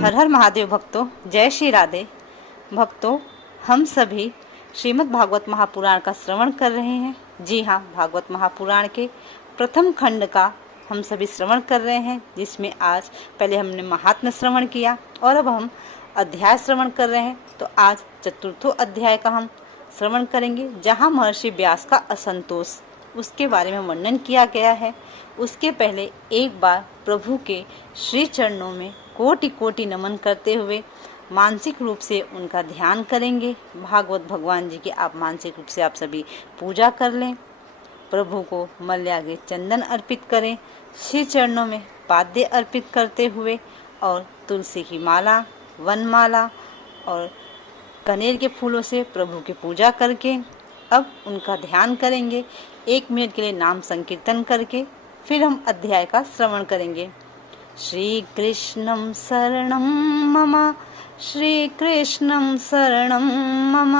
हर हर महादेव भक्तों, जय श्री राधे। भक्तों, हम सभी श्रीमद् भागवत महापुराण का श्रवण कर रहे हैं। जी हाँ, भागवत महापुराण के प्रथम खंड का हम सभी श्रवण कर रहे हैं, जिसमें आज पहले हमने महात्म्य श्रवण किया और अब हम अध्याय श्रवण कर रहे हैं। तो आज चतुर्थो अध्याय का हम श्रवण करेंगे, जहाँ महर्षि व्यास का असंतोष उसके बारे में वर्णन किया गया है। उसके पहले एक बार प्रभु के श्री चरणों में कोटि कोटि नमन करते हुए मानसिक रूप से उनका ध्यान करेंगे। भागवत भगवान जी की आप मानसिक रूप से आप सभी पूजा कर लें। प्रभु को मल्यागे चंदन अर्पित करें, श्री चरणों में पाद्य अर्पित करते हुए और तुलसी की माला, वनमाला और कनेर के फूलों से प्रभु की पूजा करके अब उनका ध्यान करेंगे। 1 मिनट के लिए नाम संकीर्तन करके फिर हम अध्याय का श्रवण करेंगे। श्री कृष्णं शरणं मम, श्री कृष्णं शरणं मम,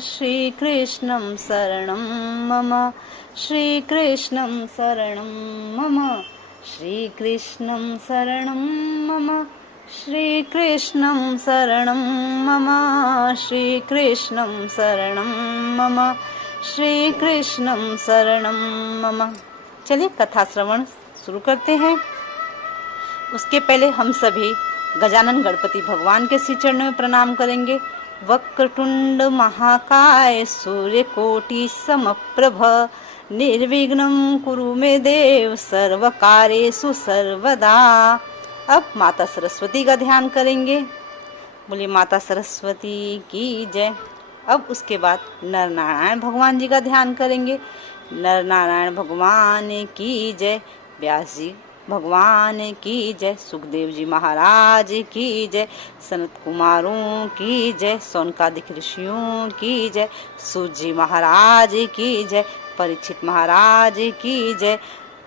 श्री कृष्णं शरणं मम, श्री कृष्णं शरणं मम, श्री कृष्णं शरणं मम, श्री कृष्णं शरणं मम, श्री कृष्णं शरणं मम, श्री कृष्णं शरणं मम। चलिए कथा श्रवण शुरू करते हैं। उसके पहले हम सभी गजानन गणपति भगवान के श्री चरणों में प्रणाम करेंगे। वक्रतुंड महाकाय सूर्यकोटि समप्रभ, निर्विघ्नं कुरु मे देव सर्वकार्येषु सर्वदा। अब माता सरस्वती का ध्यान करेंगे। बोलिए माता सरस्वती की जय। अब उसके बाद नर नारायण भगवान जी का ध्यान करेंगे। नर नारायण भगवान की जय। व्यास जी भगवान की जय। सुखदेव जी महाराज की जय। सनत कुमारों की जय। सौनकादिक ऋषियों की जय। सूत जी महाराज की जय। परीक्षित महाराज की जय।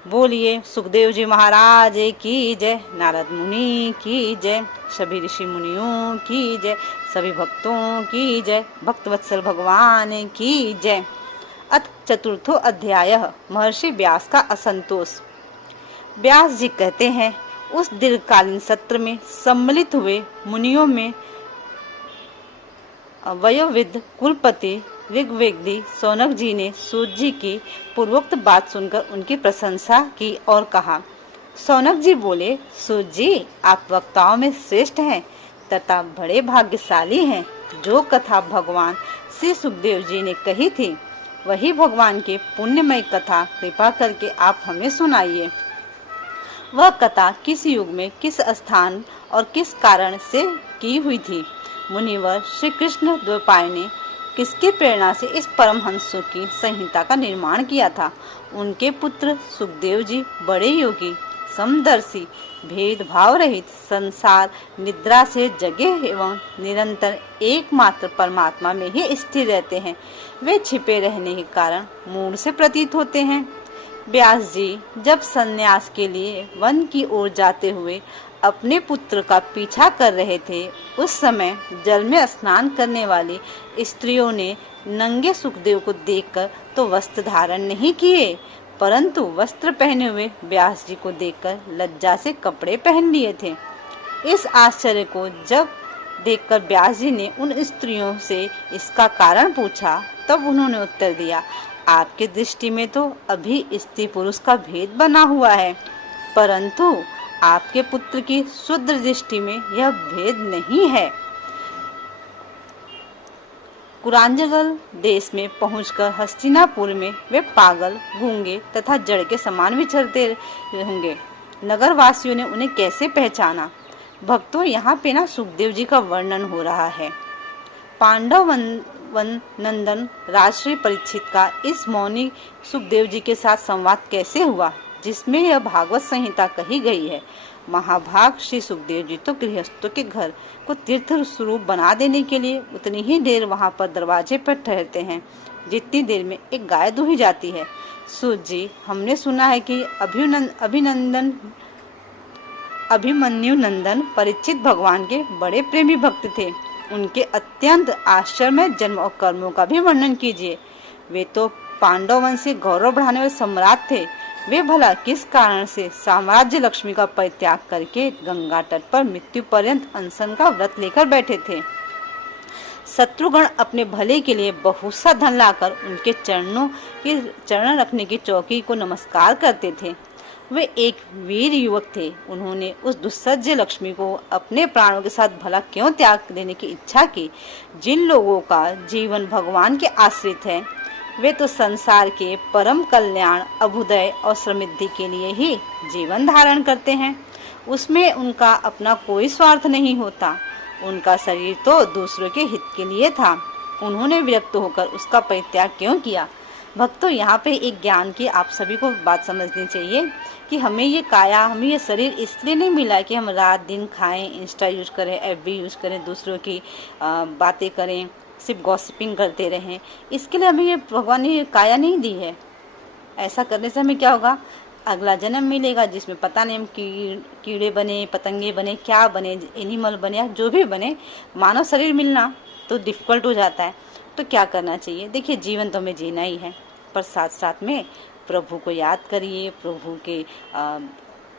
बोलिए सुखदेव जी महाराज की जय। नारद मुनि की जय। सभी ऋषि मुनियों की जय। सभी भक्तों की जय। भक्तवत्सल भगवान की जय। अथ चतुर्थो अध्याय महर्षि व्यास का असंतोष। व्यास जी कहते हैं, उस दीर्घकालीन सत्र में सम्मिलित हुए मुनियों में वयोवृद्ध कुलपति ऋग्वेदी सौनक जी ने सूत जी की पूर्वोक्त बात सुनकर उनकी प्रशंसा की और कहा। सौनक जी बोले, सूत जी आप वक्ताओं में श्रेष्ठ हैं तथा बड़े भाग्यशाली हैं। जो कथा भगवान श्री सुखदेव जी ने कही थी, वही भगवान के पुण्यमय कथा कृपा करके आप हमें सुनाइए। वह कथा किस युग में, किस स्थान और किस कारण से की हुई थी? मुनिवर श्री कृष्ण द्वैपायन ने किसकी प्रेरणा से इस परमहंसों की संहिता का निर्माण किया था? उनके पुत्र सुखदेव जी बड़े योगी, समदर्शी, भेदभाव रहित, संसार निद्रा से जगे एवं निरंतर एकमात्र परमात्मा में ही स्थिर रहते हैं। वे छिपे रहने के कारण मूढ़ से प्रतीत होते हैं। व्यास जी जब संन्यास के लिए वन की ओर जाते हुए अपने पुत्र का पीछा कर रहे थे, उस समय जल में स्नान करने वाली स्त्रियों ने नंगे सुखदेव को देखकर तो वस्त्र धारण नहीं किए, परंतु वस्त्र पहने हुए व्यास जी को देखकर लज्जा से कपड़े पहन लिए थे। इस आश्चर्य को जब देखकर व्यास जी ने उन स्त्रियों से इसका कारण पूछा, तब उन्होंने उत्तर दिया, आपके दृष्टि में तो अभी स्त्री पुरुष का भेद बना हुआ है, परंतु आपके पुत्र की शुद्ध दृष्टि में यह भेद नहीं है। कुरांजगल देश में पहुंचकर हस्तिनापुर में वे पागल, गूंगे तथा जड़ के समान विचरते होंगे। नगर वासियों ने उन्हें कैसे पहचाना? भक्तों, यहाँ पे ना सुखदेव जी का वर्णन हो रहा है। पांडव वन नंदन राजश्री परीक्षित का इस मौनी सुखदेव जी के साथ संवाद कैसे हुआ, जिसमें यह भागवत संहिता कही गई है। महाभाग श्री सुखदेव जी तो गृहस्थों के घर को तीर्थ स्वरूप बना देने के लिए उतनी ही देर वहां पर दरवाजे पर ठहरते हैं जितनी देर में एक गाय दूही जाती है। सूत जी, हमने सुना है कि अभिमन्यु नंदन परीक्षित भगवान के बड़े प्रेमी भक्त थे। उनके अत्यंत आश्चर्यमय जन्म और कर्मों का भी वर्णन कीजिए। वे तो पांडव वंश से गौरव बढ़ाने वाले सम्राट थे। वे भला किस कारण से साम्राज्य लक्ष्मी का परित्याग करके गंगा तट पर मृत्यु पर्यंत अनशन का व्रत लेकर बैठे थे। शत्रुगण अपने भले के लिए बहुत सा धन लाकर उनके चरण रखने की चौकी को नमस्कार करते थे। वे एक वीर युवक थे। उन्होंने उस दुस्सज्य लक्ष्मी को अपने प्राणों के साथ भला क्यों त्याग देने की इच्छा की। जिन लोगों का जीवन भगवान के आश्रित है, वे तो संसार के परम कल्याण, अभ्युदय और समृद्धि के लिए ही जीवन धारण करते हैं। उसमें उनका अपना कोई स्वार्थ नहीं होता। उनका शरीर तो दूसरों के हित के लिए था। उन्होंने विरक्त होकर उसका परित्याग क्यों किया। भक्तों, यहाँ पे एक ज्ञान की आप सभी को बात समझनी चाहिए कि हमें ये काया, हमें ये शरीर इसलिए नहीं मिला कि हम रात दिन खाएं, इंस्टा यूज करें, एफबी यूज करें, दूसरों की बातें करें, सिर्फ गॉसिपिंग करते रहें। इसके लिए हमें ये भगवान ने ये काया नहीं दी है। ऐसा करने से हमें क्या होगा, अगला जन्म मिलेगा जिसमें पता नहीं हम कीड़े बने, पतंगे बने, क्या बने, एनिमल बने या जो भी बने, मानव शरीर मिलना तो डिफिकल्ट हो जाता है। तो क्या करना चाहिए, देखिए जीवन तो हमें जीना ही है, पर साथ साथ में प्रभु को याद करिए, प्रभु के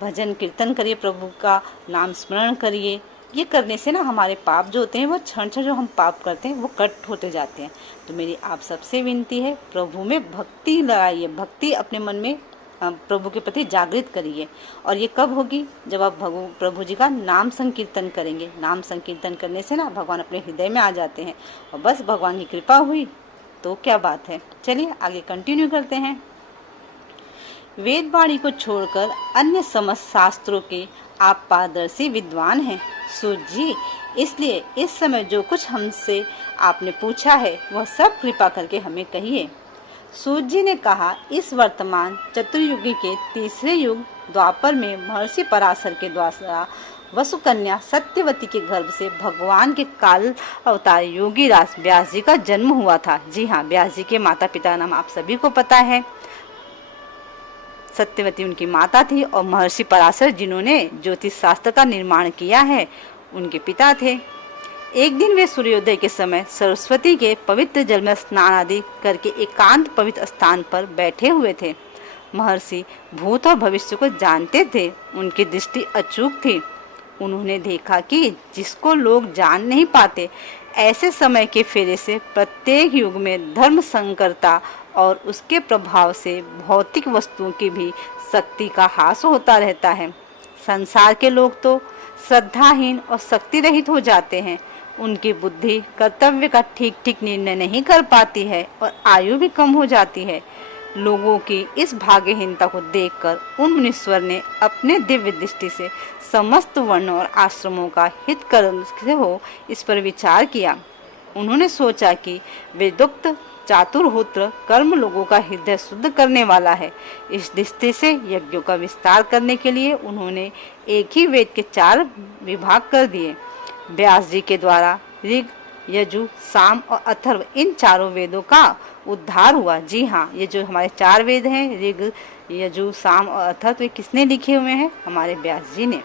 भजन कीर्तन करिए, प्रभु का नाम स्मरण करिए। ये करने से ना हमारे पाप जो होते हैं, वो क्षण क्षण जो हम पाप करते हैं वो कट होते जाते हैं। तो मेरी आप सबसे विनती है, प्रभु में भक्ति लगाइए, भक्ति अपने मन में प्रभु के प्रति जागृत करिए। और ये कब होगी, जब आप प्रभु जी का नाम संकीर्तन करेंगे। नाम संकीर्तन करने से ना भगवान अपने हृदय में आ जाते हैं, और बस भगवान की कृपा हुई तो क्या बात है। चलिए आगे कंटिन्यू करते हैं। वेद वाणी को छोड़कर अन्य समस्त शास्त्रों के आप पारदर्शी विद्वान हैं सूत जी, इसलिए इस समय जो कुछ हमसे आपने पूछा है वह सब कृपा करके हमें कहिए। सूत जी ने कहा, इस वर्तमान चतुर्युगी के तीसरे युग द्वापर में महर्षि पराशर के द्वारा वसुकन्या सत्यवती के गर्भ से भगवान के काल अवतार योगी राज व्यास जी का जन्म हुआ था। जी हाँ, व्यास जी के माता पिता नाम आप सभी को पता है। सत्यवती उनकी माता थी और महर्षि पराशर जिन्होंने ज्योतिष शास्त्र का निर्माण किया है, उनके पिता थे। एक दिन वे सूर्योदय के समय सरस्वती के पवित्र जल में स्नान आदि करके एकांत पवित्र स्थान पर बैठे हुए थे। महर्षि भूत और भविष्य को जानते थे, उनकी दृष्टि अचूक थी। उन्होंने देखा कि जिसको लोग जान नहीं पाते, ऐसे समय के फेरे से प्रत्येक युग में धर्म संकरता और उसके प्रभाव से भौतिक वस्तुओं की भी शक्ति का ह्रास होता रहता है। संसार के लोग तो श्रद्धाहीन और शक्ति रहित हो जाते हैं। उनकी बुद्धि कर्तव्य का ठीक ठीक निर्णय नहीं कर पाती है और आयु भी कम हो जाती है। लोगों की इस भाग्यहीनता को देखकर उन मुनीश्वर ने अपने दिव्य दृष्टि से समस्त वर्णों और आश्रमों का हित करते हो इस पर विचार किया। उन्होंने सोचा कि वेदोक्त चातुर्होत्र कर्म लोगों का हृदय शुद्ध करने वाला है। इस दृष्टि से यज्ञों का विस्तार करने के लिए उन्होंने एक ही वेद के 4 विभाग कर दिए। व्यास जी के द्वारा ऋग, यजु, साम और अथर्व, इन चारों वेदों का उद्धार हुआ। जी हाँ, ये जो हमारे 4 वेद हैं, ऋग, यजु, साम और अथर्व, तो ये किसने लिखे हुए हैं, हमारे व्यास जी ने।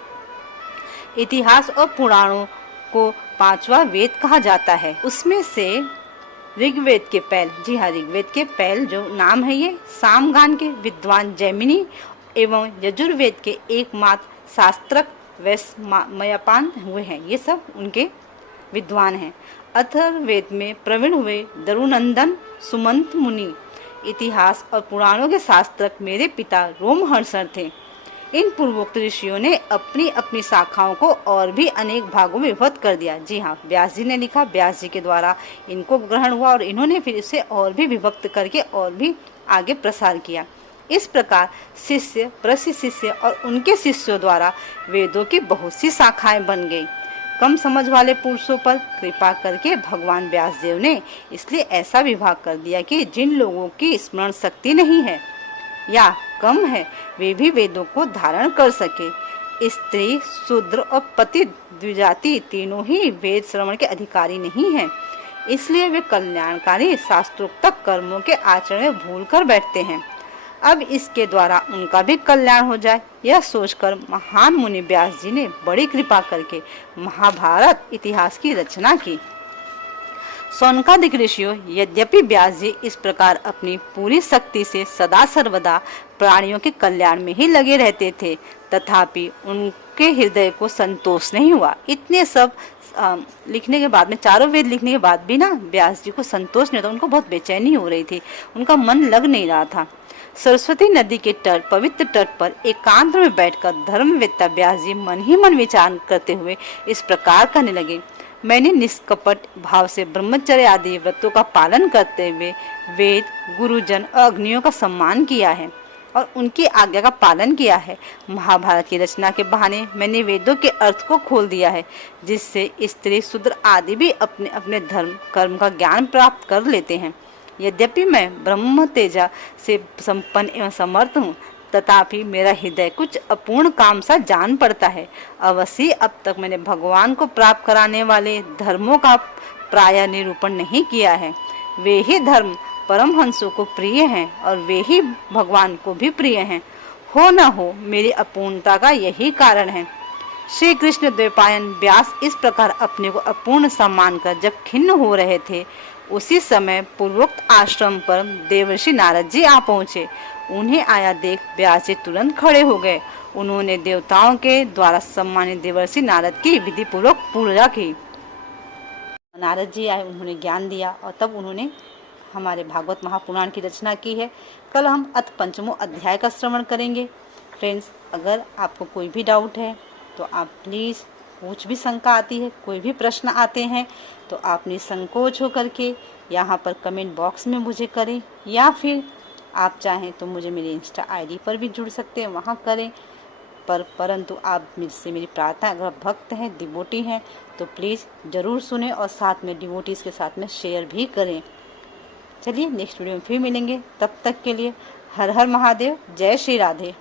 इतिहास और पुराणों को 5वां वेद कहा जाता है। उसमें से ऋग्वेद के पैल, जी हाँ, ऋग्वेद के पैल जो नाम है, ये सामगान के विद्वान जैमिनी एवं यजुर्वेद के एकमात्र शास्त्रक वैशम्पायन हुए हैं। ये सब उनके विद्वान हैं। अथर्ववेद में प्रवीण हुए दरुनंदन सुमंत मुनि। इतिहास और पुराणों के शास्त्रक मेरे पिता रोमहर्षण थे। इन पूर्वोक्त ऋषियों ने अपनी अपनी शाखाओं को और भी अनेक भागों में विभक्त कर दिया। जी हाँ, व्यास जी ने लिखा, व्यास जी के द्वारा इनको ग्रहण हुआ और इन्होंने फिर इसे और भी विभक्त करके और भी आगे प्रसार किया। इस प्रकार शिष्य, प्रशिष्य और उनके शिष्यों द्वारा वेदों की बहुत सी शाखाएं बन गई। कम समझ वाले पुरुषों पर कृपा करके भगवान व्यास देव ने इसलिए ऐसा विभाग कर दिया कि जिन लोगों की स्मरण शक्ति नहीं है या कम है, वे भी वेदों को धारण कर सके। स्त्री, शूद्र और पति द्विजाति तीनों ही वेद श्रवण के अधिकारी नहीं हैं। इसलिए वे कल्याणकारी शास्त्रोक्त कर्मों के आचरण में भूल कर बैठते हैं। अब इसके द्वारा उनका भी कल्याण हो जाए, यह सोचकर महान मुनि व्यास जी ने बड़ी कृपा करके महाभारत इतिहास की रचना की। सौनकादिक ऋषियों, यद्यपि व्यास जी इस प्रकार अपनी पूरी शक्ति से सदा सर्वदा प्राणियों के कल्याण में ही लगे रहते थे, तथापि उनके हृदय को संतोष नहीं हुआ। इतने सब लिखने के बाद में, चारों वेद लिखने के बाद भी ना व्यास जी को संतोष नहीं था। उनको बहुत बेचैनी हो रही थी, उनका मन लग नहीं रहा था। सरस्वती नदी के तट, पवित्र तट पर एकांत में बैठकर धर्मवेत्ता व्यास जी मन ही मन विचार करते हुए इस प्रकार कहने लगे। मैंने निष्कपट भाव से ब्रह्मचर्य आदि व्रतों का पालन करते हुए वेद, गुरुजन और अग्नियों का सम्मान किया है और उनकी आज्ञा का पालन किया है। महाभारत की रचना के बहाने मैंने वेदों के अर्थ को खोल दिया है, जिससे स्त्री, शूद्र आदि भी अपने अपने धर्म कर्म का ज्ञान प्राप्त कर लेते हैं। यद्यपि मैं ब्रह्म तेजा से संपन्न एवं समर्थ हूँ, तथापि मेरा हृदय कुछ अपूर्ण काम सा जान पड़ता है। अवश्य अब तक मैंने भगवान को प्राप्त कराने वाले धर्मों का प्राय निरूपण नहीं किया है। वे ही धर्म परमहंसों को प्रिय हैं और वे ही भगवान को भी प्रिय हैं। हो न हो, मेरी अपूर्णता का यही कारण है। श्री कृष्ण द्वैपायन व्यास इस प्रकार अपने को अपूर्ण सम्मान कर जब खिन्न हो रहे थे, उसी समय पूर्वोक्त आश्रम पर देवर्षि नारद जी आ पहुँचे। उन्हें आया देख व्यास जी तुरंत खड़े हो गए। उन्होंने देवताओं के द्वारा सम्मानित देवर्षि नारद की विधि पूर्वक पूजा की। नारद जी आए, उन्होंने ज्ञान दिया और तब उन्होंने हमारे भागवत महापुराण की रचना की है। कल हम अथ पंचमो अध्याय का श्रवण करेंगे। फ्रेंड्स, अगर आपको कोई भी डाउट है तो आप प्लीज़, कुछ भी शंका आती है, कोई भी प्रश्न आते हैं तो आप निसंकोच होकर के यहाँ पर कमेंट बॉक्स में मुझे करें, या फिर आप चाहें तो मुझे मेरी इंस्टा आईडी पर भी जुड़ सकते हैं, वहाँ करें। परंतु आप मुझसे मेरी प्रार्थना, अगर भक्त हैं, डिवोटी हैं, तो प्लीज़ ज़रूर सुने और साथ में डिवोटीज़ के साथ में शेयर भी करें। चलिए नेक्स्ट वीडियो में फिर मिलेंगे, तब तक के लिए हर हर महादेव, जय श्री राधे।